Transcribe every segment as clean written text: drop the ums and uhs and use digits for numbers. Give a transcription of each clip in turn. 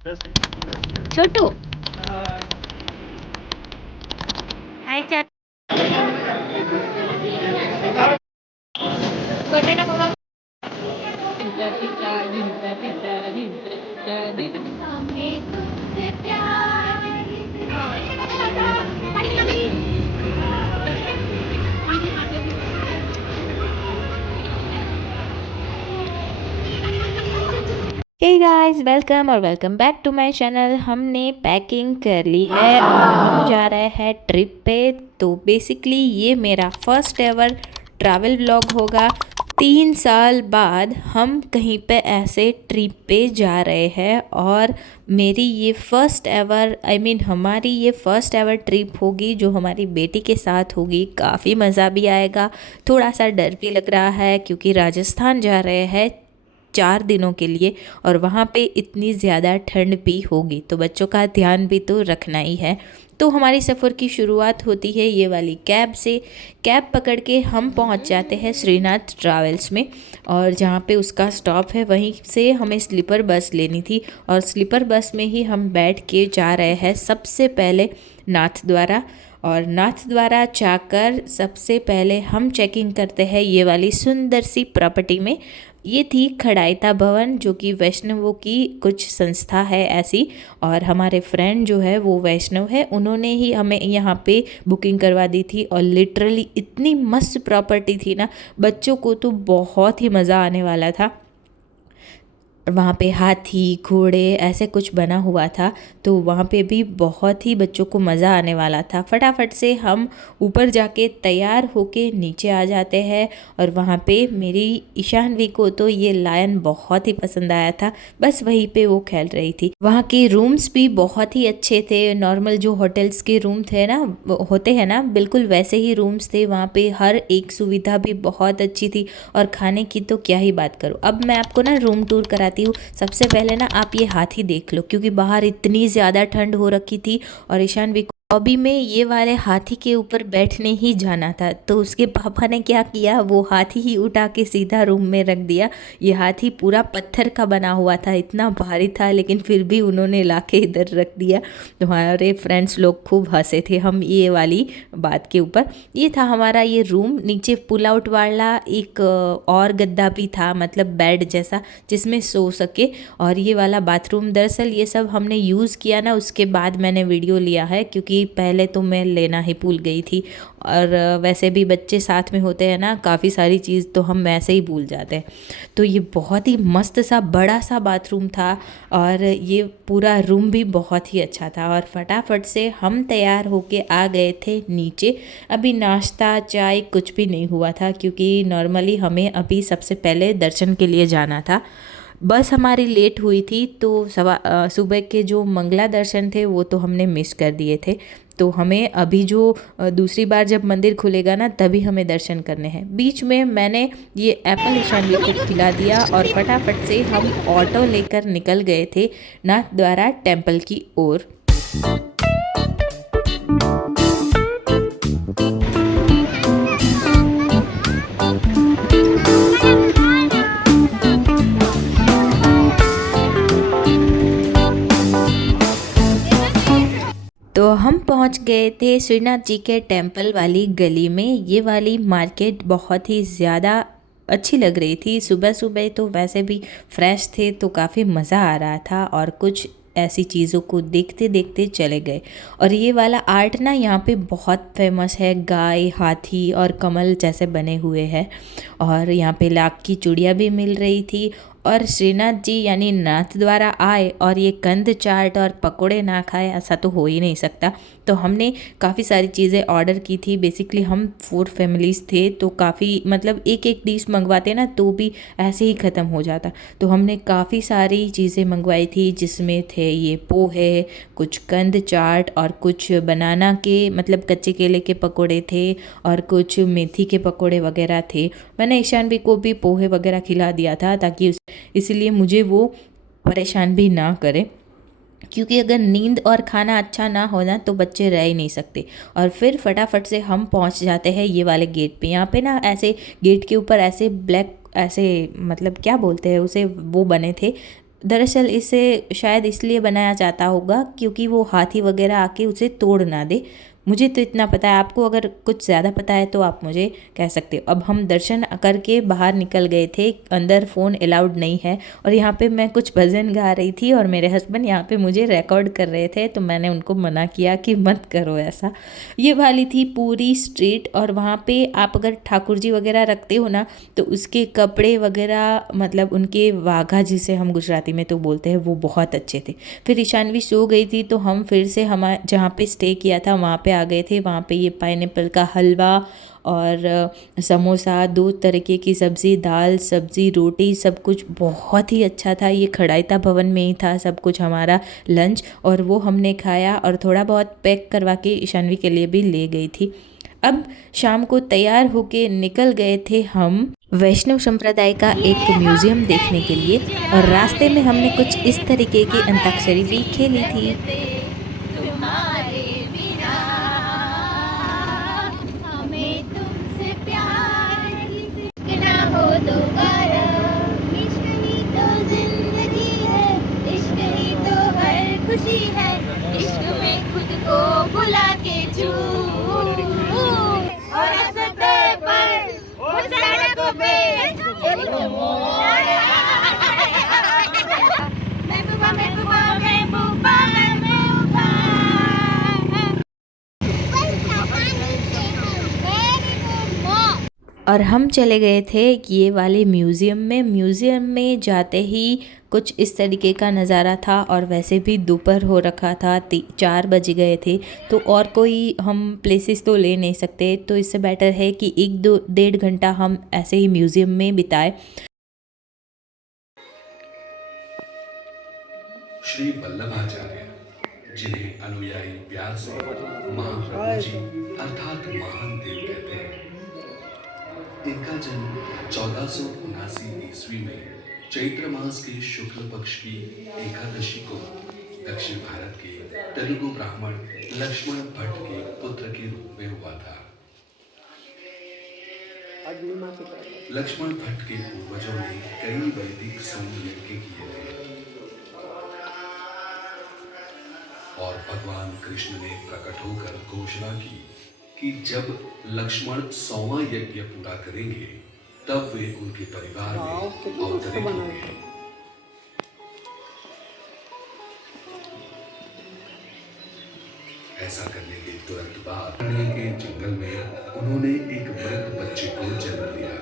छोटू hi chat hey guys welcome और welcome back to my channel. हमने packing कर ली है और हम जा रहे हैं ट्रिप पे। तो बेसिकली ये मेरा फर्स्ट एवर ट्रैवल व्लॉग होगा। 3 साल बाद हम कहीं पे ऐसे ट्रिप पे जा रहे हैं और मेरी ये फर्स्ट एवर हमारी ये फर्स्ट एवर ट्रिप होगी जो हमारी बेटी के साथ होगी। काफ़ी मज़ा भी आएगा, थोड़ा सा डर भी लग रहा है क्योंकि राजस्थान जा रहे हैं 4 दिनों के लिए और वहाँ पे इतनी ज़्यादा ठंड भी होगी, तो बच्चों का ध्यान भी तो रखना ही है। तो हमारी सफ़र की शुरुआत होती है ये वाली कैब से। कैब पकड़ के हम पहुँच जाते हैं श्रीनाथ ट्रैवल्स में और जहाँ पे उसका स्टॉप है वहीं से हमें स्लीपर बस लेनी थी और स्लीपर बस में ही हम बैठ के जा रहे हैं सबसे पहले नाथ द्वारा। और नाथ द्वारा जाकर सबसे पहले हम चेकिंग करते हैं ये वाली सुंदर सी प्रॉपर्टी में। ये थी खड़ाइता भवन जो कि वैष्णवों की कुछ संस्था है ऐसी, और हमारे फ्रेंड जो है वो वैष्णव है, उन्होंने ही हमें यहाँ पे बुकिंग करवा दी थी। और लिटरली इतनी मस्त प्रॉपर्टी थी ना, बच्चों को तो बहुत ही मज़ा आने वाला था। वहाँ पे हाथी घोड़े ऐसे कुछ बना हुआ था, तो वहाँ पे भी बहुत ही बच्चों को मज़ा आने वाला था। फटाफट से हम ऊपर जाके तैयार होके नीचे आ जाते हैं और वहाँ पे मेरी ईशानवी को तो ये लायन बहुत ही पसंद आया था, बस वहीं पे वो खेल रही थी। वहाँ के रूम्स भी बहुत ही अच्छे थे, नॉर्मल जो होटल्स के रूम थे ना, होते हैं ना, बिल्कुल वैसे ही रूम्स थे। वहाँ पे हर एक सुविधा भी बहुत अच्छी थी और खाने की तो क्या ही बात करूँ। अब मैं आपको ना रूम टूर कराती हूँ। सबसे पहले ना आप ये हाथी देख लो क्योंकि बाहर इतनी ज़्यादा ठंड हो रखी थी और ईशान भी हॉबी में ये वाले हाथी के ऊपर बैठने ही जाना था, तो उसके पापा ने क्या किया, वो हाथी ही उठा के सीधा रूम में रख दिया। ये हाथी पूरा पत्थर का बना हुआ था, इतना भारी था, लेकिन फिर भी उन्होंने लाके इधर रख दिया। तो हमारे फ्रेंड्स लोग खूब हंसे थे हम ये वाली बात के ऊपर। ये था हमारा ये रूम। नीचे पुल आउट वाला एक और गद्दा भी था, मतलब बेड जैसा, जिसमें सो सके। और ये वाला बाथरूम, दरअसल ये सब हमने यूज़ किया ना, उसके बाद मैंने वीडियो लिया है क्योंकि पहले तो मैं लेना ही भूल गई थी। और वैसे भी बच्चे साथ में होते हैं ना, काफ़ी सारी चीज़ तो हम ऐसे ही भूल जाते हैं। तो ये बहुत ही मस्त सा बड़ा सा बाथरूम था और ये पूरा रूम भी बहुत ही अच्छा था। और फटाफट से हम तैयार होके आ गए थे नीचे। अभी नाश्ता चाय कुछ भी नहीं हुआ था क्योंकि नॉर्मली हमें अभी सबसे पहले दर्शन के लिए जाना था। बस हमारी लेट हुई थी तो सुबह के जो मंगला दर्शन थे वो तो हमने मिस कर दिए थे। तो हमें अभी जो दूसरी बार जब मंदिर खुलेगा ना तभी हमें दर्शन करने हैं। बीच में मैंने ये एप्पल ईशानवी को खिला दिया और फटाफट से हम ऑटो लेकर निकल गए थे नाथ द्वारा टेम्पल की ओर। तो हम पहुंच गए थे श्रीनाथ जी के टेम्पल वाली गली में। ये वाली मार्केट बहुत ही ज़्यादा अच्छी लग रही थी। सुबह सुबह तो वैसे भी फ्रेश थे तो काफ़ी मज़ा आ रहा था और कुछ ऐसी चीज़ों को देखते देखते चले गए। और ये वाला आर्ट ना यहाँ पे बहुत फेमस है, गाय हाथी और कमल जैसे बने हुए हैं। और यहाँ पे लाख की चूड़ियाँ भी मिल रही थी। और श्रीनाथ जी यानी नाथ द्वारा आए और ये कंद चाट और पकोड़े ना खाए ऐसा तो हो ही नहीं सकता। तो हमने काफ़ी सारी चीज़ें ऑर्डर की थी। बेसिकली हम 4 फैमिलीज़ थे तो काफ़ी, मतलब एक एक डिश मंगवाते ना तो भी ऐसे ही ख़त्म हो जाता। तो हमने काफ़ी सारी चीज़ें मंगवाई थी जिसमें थे ये पोहे, कुछ कंद चाट और कुछ बनाना के, मतलब कच्चे केले के पकोड़े थे और कुछ मेथी के पकोड़े वगैरह थे। मैंने ईशानवी को भी पोहे वगैरह खिला दिया था ताकि इसलिए मुझे वो परेशान भी ना करे, क्योंकि अगर नींद और खाना अच्छा ना हो ना तो बच्चे रह ही नहीं सकते। और फिर फटाफट से हम पहुंच जाते हैं ये वाले गेट पे। यहाँ पे ना ऐसे गेट के ऊपर ऐसे ब्लैक, ऐसे मतलब क्या बोलते हैं उसे, वो बने थे दरअसल इसे शायद इसलिए बनाया जाता होगा क्योंकि वो हाथी वगैरह आके उसे तोड़ ना दे। मुझे तो इतना पता है, आपको अगर कुछ ज़्यादा पता है तो आप मुझे कह सकते हो। अब हम दर्शन करके बाहर निकल गए थे, अंदर फ़ोन अलाउड नहीं है। और यहाँ पे मैं कुछ भजन गा रही थी और मेरे हस्बैंड यहाँ पे मुझे रिकॉर्ड कर रहे थे, तो मैंने उनको मना किया कि मत करो ऐसा। ये वाली थी पूरी स्ट्रीट। और वहाँ पे आप अगर ठाकुर जी वगैरह रखते हो ना, तो उसके कपड़े वगैरह, मतलब उनके वाघा जिसे हम गुजराती में तो बोलते हैं, वो बहुत अच्छे थे। फिर ईशानवी सो गई थी तो हम फिर से हम जहाँ पे स्टे किया था वहाँ पे आ गए थे। वहाँ पे ये पाइनएप्पल का हलवा और समोसा, 2 तरीके की सब्ज़ी, दाल सब्ज़ी, रोटी, सब कुछ बहुत ही अच्छा था। ये खड़ाइता भवन में ही था सब कुछ हमारा लंच, और वो हमने खाया और थोड़ा बहुत पैक करवा के ईशानवी के लिए भी ले गई थी। अब शाम को तैयार होके निकल गए थे हम वैष्णव संप्रदाय का एक म्यूज़ियम देखने के लिए। और रास्ते में हमने कुछ इस तरीके की अंताक्षरी भी खेली थी। तुम्हारे बिना हमें तुमसे प्यार ना हो दोबारा। इश्क ही तो जिंदगी है, इश्क ही तो हर खुशी है। इश्क में खुद को भुला के चू और रास्ते पर वो सड़कों पे महबूबा महबूबा महबूबा महबूबा। और हम चले गए थे ये वाले म्यूज़ियम में। म्यूज़ियम में जाते ही कुछ इस तरीके का नज़ारा था, और वैसे भी दोपहर हो रखा था, 4 बज गए थे, तो और कोई हम प्लेसेस तो ले नहीं सकते। तो इससे बेटर है कि 1-2 घंटा हम ऐसे ही म्यूज़ियम में बिताए। श्री वल्लभाचार्य, जिन्हें अनुयायी प्यार से महाप्रभु जी अर्थात महान देव कहते हैं, इनका जन्म 1479 ईस्वी में चैत्र मास के शुक्ल पक्ष की एकादशी को दक्षिण भारत के तेलुगु ब्राह्मण लक्ष्मण भट्ट के पुत्र के रूप में हुआ था। लक्ष्मण भट्ट के पूर्वजों ने कई वैदिक सोम यज्ञ किए थे, और भगवान कृष्ण ने प्रकट होकर घोषणा की कि जब लक्ष्मण 100वां यज्ञ पूरा करेंगे तब वे उनके परिवार में अवतरित होंगे। ऐसा करने के तुरंत बाद के जंगल में उन्होंने एक मृत बच्चे को जन्म दिया।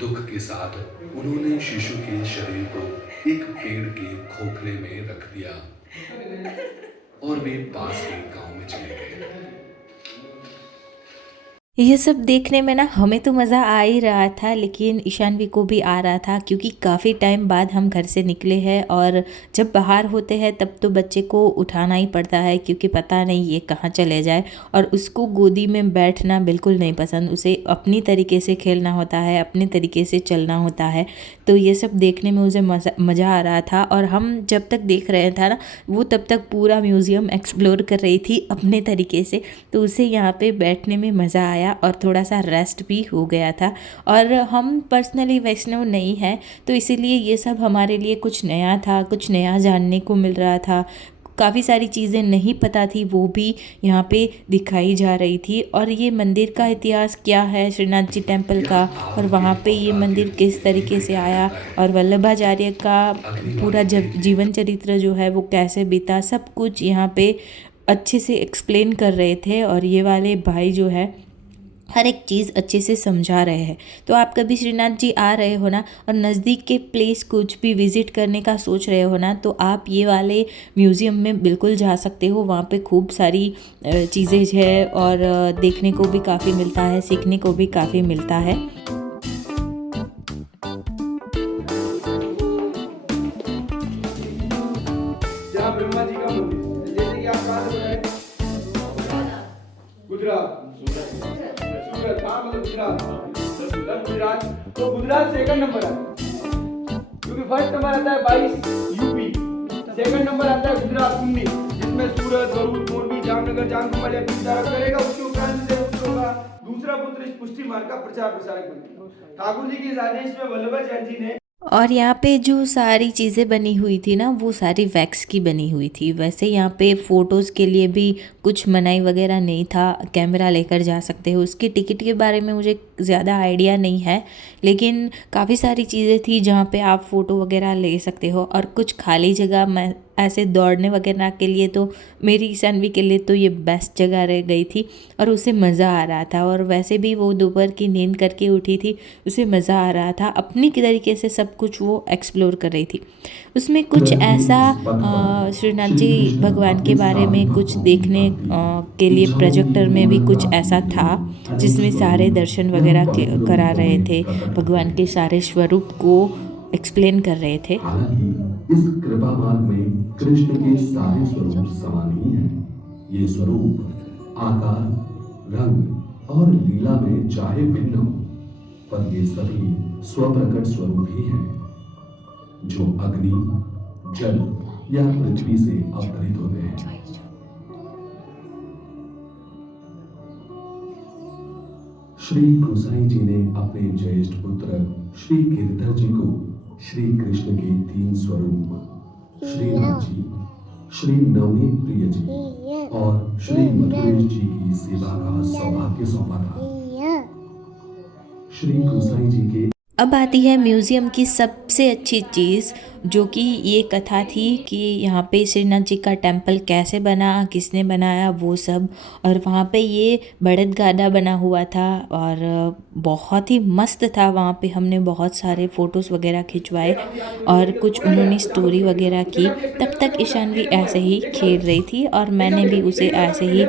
दुख के साथ उन्होंने शिशु के शरीर को एक पेड़ के खोखले में रख दिया और वे पास के गांव में चले गए। ये सब देखने में ना हमें तो मज़ा आ ही रहा था, लेकिन ईशानवी को भी आ रहा था, क्योंकि काफ़ी टाइम बाद हम घर से निकले हैं। और जब बाहर होते हैं तब तो बच्चे को उठाना ही पड़ता है, क्योंकि पता नहीं ये कहाँ चले जाए। और उसको गोदी में बैठना बिल्कुल नहीं पसंद, उसे अपनी तरीके से खेलना होता है, अपने तरीके से चलना होता है। तो ये सब देखने में उसे मज़ा आ रहा था। और हम जब तक देख रहे थे ना, वो तब तक पूरा म्यूज़ियम एक्सप्लोर कर रही थी अपने तरीके से। तो उसे यहाँ पे बैठने में मज़ा आया और थोड़ा सा रेस्ट भी हो गया था। और हम पर्सनली वैष्णव नहीं हैं, तो इसीलिए ये सब हमारे लिए कुछ नया था, कुछ नया जानने को मिल रहा था। काफ़ी सारी चीज़ें नहीं पता थी, वो भी यहाँ पे दिखाई जा रही थी। और ये मंदिर का इतिहास क्या है, श्रीनाथ जी टेम्पल का, और वहाँ पे ये मंदिर किस तरीके से आया, और वल्लभाचार्य का पूरा जीवन चरित्र जो है वो कैसे बीता, सब कुछ यहाँ पे अच्छे से एक्सप्लेन कर रहे थे। और ये वाले भाई जो है हर एक चीज़ अच्छे से समझा रहे हैं। तो आप कभी श्रीनाथ जी आ रहे हो ना, और नज़दीक के प्लेस कुछ भी विज़िट करने का सोच रहे हो ना, तो आप ये वाले म्यूज़ियम में बिल्कुल जा सकते हो। वहाँ पे खूब सारी चीज़ें है, और देखने को भी काफ़ी मिलता है, सीखने को भी काफ़ी मिलता है। ब्रह्मा जी का मंदिर, जैसे कि आप कहाँ से बोल रहे हैं? गुजरात। सूरत, हाँ मतलब गुजरात। तो गुजरात सेकंड नंबर आता है, क्योंकि फर्स्ट नंबर आता है 22 यूपी, सेकंड नंबर आता है गुजरात 19, जिसमें सूरत, भरूच, मोरबी, जामनगर, जामनगर या प्रचारक करेगा, उसके उपरांत से पुत्र होगा दूसरा पुत्र इस पुष्टि मार्ग का प्रचार प्रसारक बनेगा। ठाकुर जी के इस आदेश में वल्लभाचार्य जी ने और यहाँ पे जो सारी चीज़ें बनी हुई थी ना वो सारी वैक्स की बनी हुई थी। वैसे यहाँ पे फ़ोटोज़ के लिए भी कुछ मनाही वगैरह नहीं था, कैमरा लेकर जा सकते हो। उसकी टिकट के बारे में मुझे ज़्यादा आइडिया नहीं है, लेकिन काफ़ी सारी चीज़ें थी जहाँ पे आप फ़ोटो वगैरह ले सकते हो। और कुछ खाली जगह मैं ऐसे दौड़ने वगैरह के लिए तो मेरी सन्वी के लिए तो ये बेस्ट जगह रह गई थी और उसे मज़ा आ रहा था। और वैसे भी वो दोपहर की नींद करके उठी थी, उसे मज़ा आ रहा था, अपनी तरीके से सब कुछ वो एक्सप्लोर कर रही थी। उसमें कुछ ऐसा श्रीनाथ जी भगवान के बारे में कुछ देखने के लिए प्रोजेक्टर में भी कुछ ऐसा था जिसमें सारे दर्शन वगैरह करा रहे थे, भगवान के सारे स्वरूप को एक्सप्लेन कर रहे थे। हालांकि इस कृपा मार्ग में कृष्ण के सारे स्वरूप समान ही हैं। ये स्वरूप आकार, रंग और लीला में चाहे भिन्न हो, पर ये सभी स्वप्रकट स्वरूप ही हैं, जो अग्नि, जल या पृथ्वी से अवतरित होते हैं। श्री गोसाई जी ने अपने ज्येष्ठ पुत्र श्री गिरधर जी को श्री कृष्ण के 3 स्वरूप श्री राम जी, श्री नवनीत प्रिय जी और श्री मधुरेश जी की सेवा का सौभाग्य सौंपा था। श्री गोसाई जी के अब आती है म्यूज़ियम की सबसे अच्छी चीज़, जो कि ये कथा थी कि यहाँ पे श्रीनाथ जी का टेम्पल कैसे बना, किसने बनाया वो सब। और वहाँ पे ये बड़द गाड़ा बना हुआ था और बहुत ही मस्त था। वहाँ पे हमने बहुत सारे फ़ोटोज़ वगैरह खिंचवाए और कुछ उन्होंने स्टोरी वगैरह की। तब तक ईशानवी ऐसे ही खेल रही थी और मैंने भी उसे ऐसे ही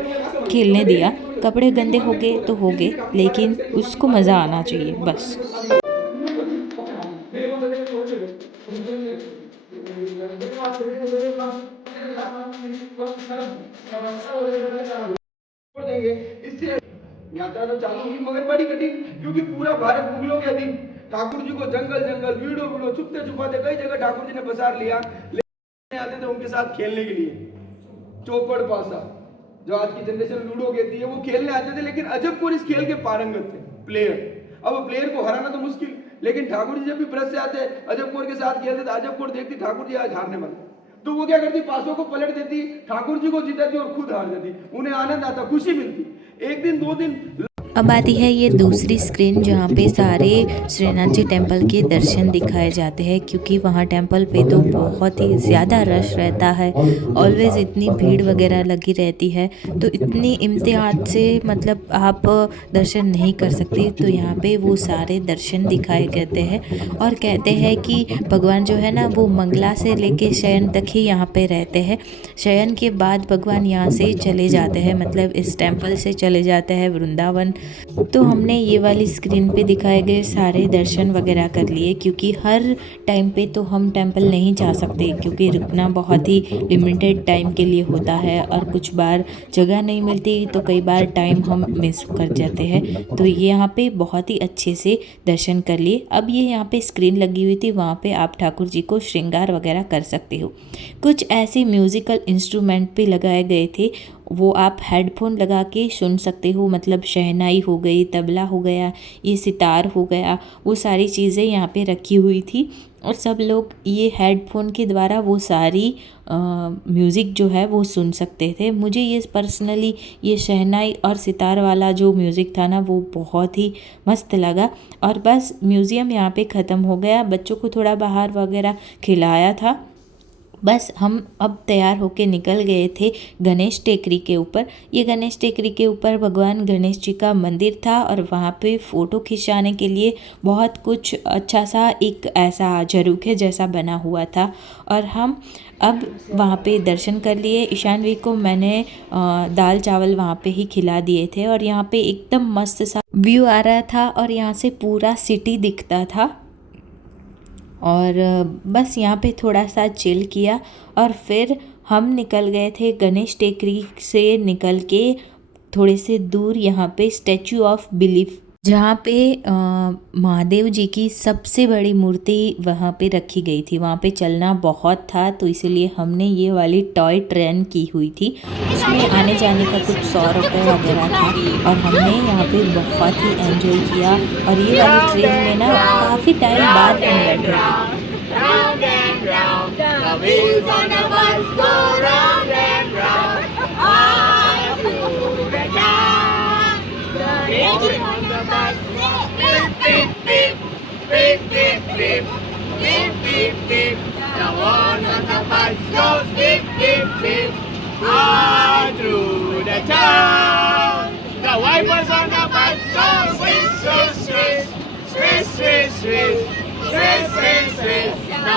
खेलने दिया। कपड़े गंदे हो गए तो हो गए, लेकिन उसको मज़ा आना चाहिए बस। देंगे इससे यात्रा तो चालू हुई, मगर बड़ी कठिन, क्योंकि पूरा भारत मुगलों के अधीन। ठाकुर जी को जंगल जंगल, वीड़ो वीड़ो, छुपते छुपाते कई जगह ठाकुर जी ने पसार लिया, लेकिन आते थे उनके साथ खेलने के लिए। चौपड़ पासा, जो आज की जनरेशन लूडो कहती है, वो खेलने आते थे, लेकिन अजबपुर इस खेल के पारंगत थे प्लेयर। अब प्लेयर को हराना तो मुश्किल, लेकिन ठाकुर जी जब भी ब्रज से आते अजबपुर के साथ खेलते थे, अजबपुर देखती ठाकुर जी आज हारने वाले, तो वो क्या करती, पासों को पलट देती, ठाकुर जी को जिताती और खुद हार जाती। उन्हें आनंद आता, खुशी मिलती। एक दिन 2 दिन अब आती है ये दूसरी स्क्रीन जहाँ पे सारे श्रीनाथ जी टेम्पल के दर्शन दिखाए जाते हैं, क्योंकि वहाँ टेम्पल पे तो बहुत ही ज़्यादा रश रहता है। ऑलवेज़ इतनी भीड़ वगैरह लगी रहती है, तो इतनी इम्तियाज से मतलब आप दर्शन नहीं कर सकते। तो यहाँ पे वो सारे दर्शन दिखाए जाते हैं और कहते हैं कि भगवान जो है ना वो मंगला से लेके शयन तक ही यहाँ पे रहते हैं। शयन के बाद भगवान यहाँ से चले जाते हैं, मतलब इस टेम्पल से चले जाते हैं वृंदावन। तो हमने ये वाली स्क्रीन पे दिखाए गए सारे दर्शन वगैरह कर लिए, क्योंकि हर टाइम पे तो हम टेंपल नहीं जा सकते, क्योंकि रुकना बहुत ही लिमिटेड टाइम के लिए होता है और कुछ बार जगह नहीं मिलती, तो कई बार टाइम हम मिस कर जाते हैं। तो ये यहाँ पे बहुत ही अच्छे से दर्शन कर लिए। अब ये यहाँ पे स्क्रीन लगी हुई थी, वहाँ पे आप ठाकुर जी को श्रृंगार वगैरह कर सकते हो। कुछ ऐसे म्यूज़िकल इंस्ट्रूमेंट भी लगाए गए थे, वो आप हेडफोन लगा के सुन सकते हो, मतलब शहनाई हो गई, तबला हो गया, ये सितार हो गया, वो सारी चीज़ें यहाँ पे रखी हुई थी और सब लोग ये हेडफोन के द्वारा वो सारी म्यूज़िक जो है वो सुन सकते थे। मुझे ये पर्सनली ये शहनाई और सितार वाला जो म्यूज़िक था ना वो बहुत ही मस्त लगा। और बस म्यूज़ियम यहाँ पे ख़त्म हो गया, बच्चों को थोड़ा बाहर वगैरह खिलाया था, बस हम अब तैयार होके निकल गए थे गणेश टेकरी के ऊपर। ये गणेश टेकरी के ऊपर भगवान गणेश जी का मंदिर था और वहाँ पे फ़ोटो खिंचाने के लिए बहुत कुछ अच्छा सा एक ऐसा झरोखे जैसा बना हुआ था और हम अब वहाँ पे दर्शन कर लिए। ईशानवी को मैंने दाल चावल वहाँ पे ही खिला दिए थे और यहाँ पे एकदम मस्त सा व्यू आ रहा था और यहाँ से पूरा सिटी दिखता था। और बस यहाँ पे थोड़ा सा चिल किया और फिर हम निकल गए थे गणेश टेकरी से निकल के थोड़े से दूर यहाँ पे स्टैचू ऑफ बिलीफ, जहाँ पे महादेव जी की सबसे बड़ी मूर्ति वहाँ पे रखी गई थी। वहाँ पे चलना बहुत था, तो इसीलिए हमने ये वाली टॉय ट्रेन की हुई थी। इसमें आने जाने का कुछ 100 रुपये वगैरह था और हमने यहाँ पे बहुत ही एंजॉय किया। और ये वाली ट्रेन में ना काफ़ी टाइम बाद हम बैठे थे।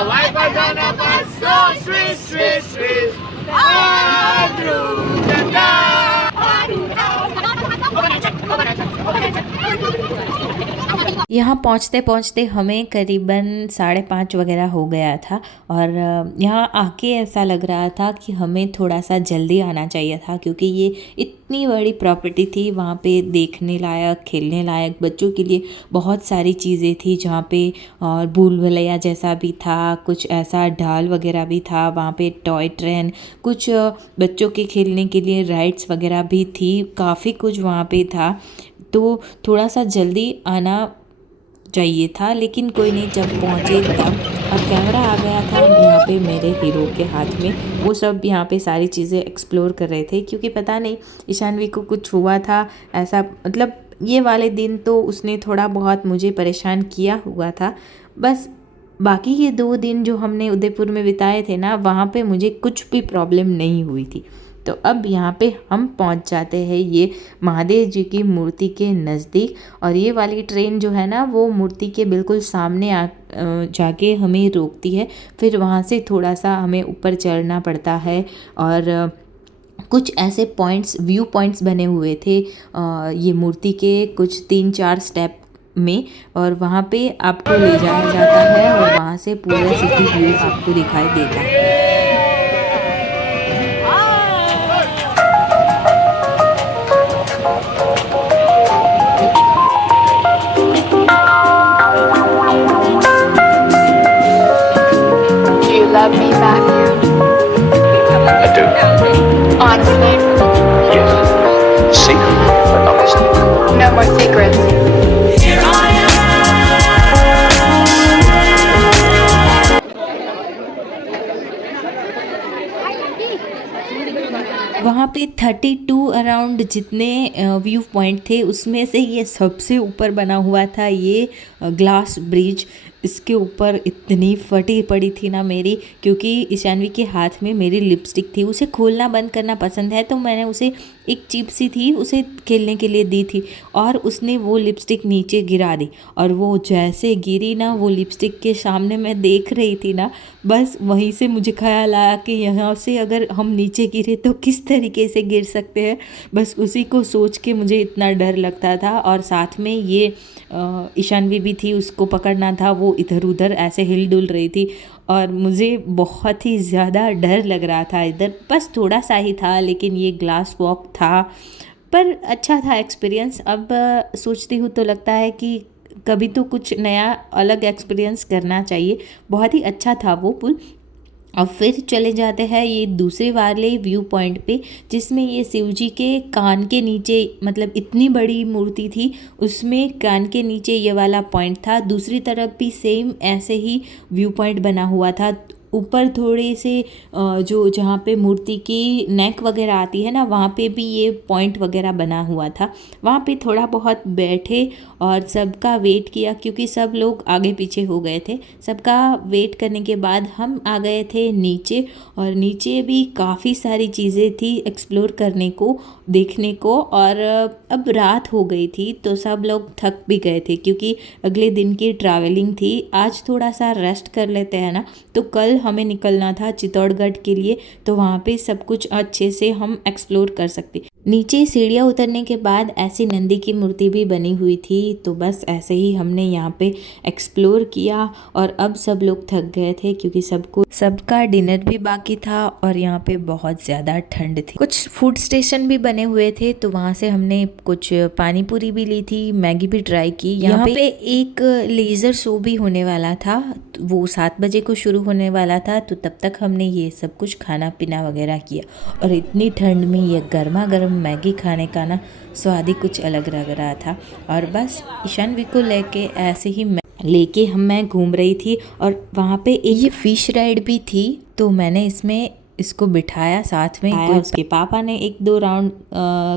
wipers on the bus, so swish, swish, swish. All through the town. यहाँ पहुँचते पहुँचते हमें करीबन 5:30 वगैरह हो गया था और यहाँ आके ऐसा लग रहा था कि हमें थोड़ा सा जल्दी आना चाहिए था, क्योंकि ये इतनी बड़ी प्रॉपर्टी थी। वहाँ पे देखने लायक, खेलने लायक, बच्चों के लिए बहुत सारी चीज़ें थी जहाँ पे, और भूल भुलैया जैसा भी था, कुछ ऐसा ढाल वगैरह भी था वहाँ पे, टॉय ट्रेन, कुछ बच्चों के खेलने के लिए राइड्स वगैरह भी थी, काफ़ी कुछ वहाँ पे था। तो थोड़ा सा जल्दी आना चाहिए था, लेकिन कोई नहीं, जब पहुँचे तब, और कैमरा आ गया था यहाँ पे मेरे हीरो के हाथ में। वो सब यहाँ पे सारी चीज़ें एक्सप्लोर कर रहे थे, क्योंकि पता नहीं ईशानवी को कुछ हुआ था ऐसा, मतलब ये वाले दिन तो उसने थोड़ा बहुत मुझे परेशान किया हुआ था। बस बाकी के 2 दिन जो हमने उदयपुर में बिताए थे ना, वहाँ पे मुझे कुछ भी प्रॉब्लम नहीं हुई थी। तो अब यहाँ पे हम पहुँच जाते हैं ये महादेव जी की मूर्ति के नज़दीक, और ये वाली ट्रेन जो है ना, वो मूर्ति के बिल्कुल सामने जाके हमें रोकती है। फिर वहाँ से थोड़ा सा हमें ऊपर चढ़ना पड़ता है, और कुछ ऐसे पॉइंट्स, व्यू पॉइंट्स बने हुए थे ये मूर्ति के कुछ 3-4 स्टेप में, और वहाँ पे आपको ले जाया जाता है और वहाँ से पूरा सिटी व्यू आपको दिखाई देता है। Love me, Matthew? I do. Honestly? Yes. Secretly, but honestly. No more secrets. वहाँ पे 32 अराउंड जितने व्यू पॉइंट थे, उसमें से ये सबसे ऊपर बना हुआ था ये ग्लास ब्रिज। इसके ऊपर इतनी फटी पड़ी थी ना मेरी, क्योंकि ईशानवी के हाथ में मेरी लिपस्टिक थी। उसे खोलना बंद करना पसंद है, तो मैंने उसे एक चिप सी थी, उसे खेलने के लिए दी थी, और उसने वो लिपस्टिक नीचे गिरा दी। और वो जैसे गिरी ना, वो लिपस्टिक के सामने मैं देख रही थी ना, बस वहीं से मुझे ख्याल आया कि यहाँ से अगर हम नीचे गिरे तो किस तरीके से गिर सकते हैं। बस उसी को सोच के मुझे इतना डर लगता था। और साथ में ये ईशानवी भी थी, उसको पकड़ना था, वो इधर उधर ऐसे हिल डुल रही थी, और मुझे बहुत ही ज़्यादा डर लग रहा था इधर। बस थोड़ा सा ही था, लेकिन ये ग्लास वॉक था, पर अच्छा था एक्सपीरियंस। अब सोचती हूँ तो लगता है कि कभी तो कुछ नया अलग एक्सपीरियंस करना चाहिए। बहुत ही अच्छा था वो पुल। अब फिर चले जाते हैं ये दूसरे वाले व्यू पॉइंट पे, जिसमें ये शिव जी के कान के नीचे, मतलब इतनी बड़ी मूर्ति थी, उसमें कान के नीचे ये वाला पॉइंट था। दूसरी तरफ भी सेम ऐसे ही व्यू पॉइंट बना हुआ था। ऊपर थोड़े से जो जहाँ पे मूर्ति की नेक वगैरह आती है ना, वहाँ पे भी ये पॉइंट वगैरह बना हुआ था। वहाँ पे थोड़ा बहुत बैठे और सबका वेट किया, क्योंकि सब लोग आगे पीछे हो गए थे। सबका वेट करने के बाद हम आ गए थे नीचे, और नीचे भी काफ़ी सारी चीज़ें थी एक्सप्लोर करने को, देखने को। और अब रात हो गई थी, तो सब लोग थक भी गए थे, क्योंकि अगले दिन की ट्रैवलिंग थी। आज थोड़ा सा रेस्ट कर लेते हैं ना, तो कल हमें निकलना था चित्तौड़गढ़ के लिए, तो वहाँ पे सब कुछ अच्छे से हम एक्सप्लोर कर सकते। नीचे सीढ़ियाँ उतरने के बाद ऐसी नंदी की मूर्ति भी बनी हुई थी, तो बस ऐसे ही हमने यहाँ पे एक्सप्लोर किया। और अब सब लोग थक गए थे, क्योंकि सबका डिनर भी बाकी था, और यहाँ पे बहुत ज़्यादा ठंड थी। कुछ फूड स्टेशन भी बने हुए थे, तो वहाँ से हमने कुछ पानी पूरी भी ली थी, मैगी भी ट्राई की। यहाँ पे एक लेज़र शो भी होने वाला था, वो 7 बजे को शुरू होने वाला था, तो तब तक हमने ये सब कुछ खाना पीना वगैरह किया। और इतनी ठंड में ये गर्मा गर्म मैगी खाने का ना स्वाद ही कुछ अलग लग रहा था। और बस ईशानवी को लेके मैं घूम रही थी, और वहाँ पे ये फिश राइड भी थी, तो मैंने इसको बिठाया साथ में। उसके पापा ने 1-2 राउंड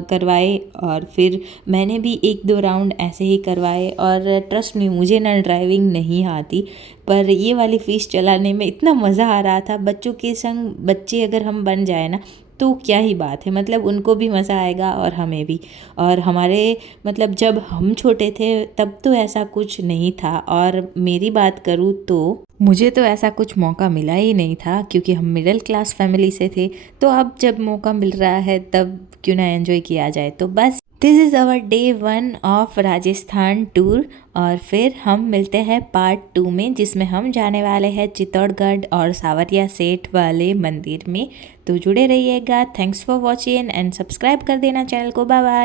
करवाए, और फिर मैंने भी 1-2 राउंड ऐसे ही करवाए। और ट्रस्ट में, मुझे ना ड्राइविंग नहीं आती, पर ये वाली फ़िश चलाने में इतना मज़ा आ रहा था। बच्चों के संग बच्चे अगर हम बन जाए ना, तो क्या ही बात है, मतलब उनको भी मज़ा आएगा और हमें भी। और हमारे मतलब जब हम छोटे थे तब तो ऐसा कुछ नहीं था। और मेरी बात करूँ तो मुझे तो ऐसा कुछ मौका मिला ही नहीं था क्योंकि हम मिडिल क्लास फैमिली से थे, तो अब जब मौका मिल रहा है तब क्यों ना एंजॉय किया जाए। तो बस this is our day 1 of Rajasthan tour और फिर हम मिलते हैं पार्ट 2 में, जिसमें हम जाने वाले हैं चित्तौड़गढ़ और सावरिया सेठ वाले मंदिर में। तो जुड़े रहिएगा। Thanks for watching and subscribe कर देना चैनल को। Bye bye.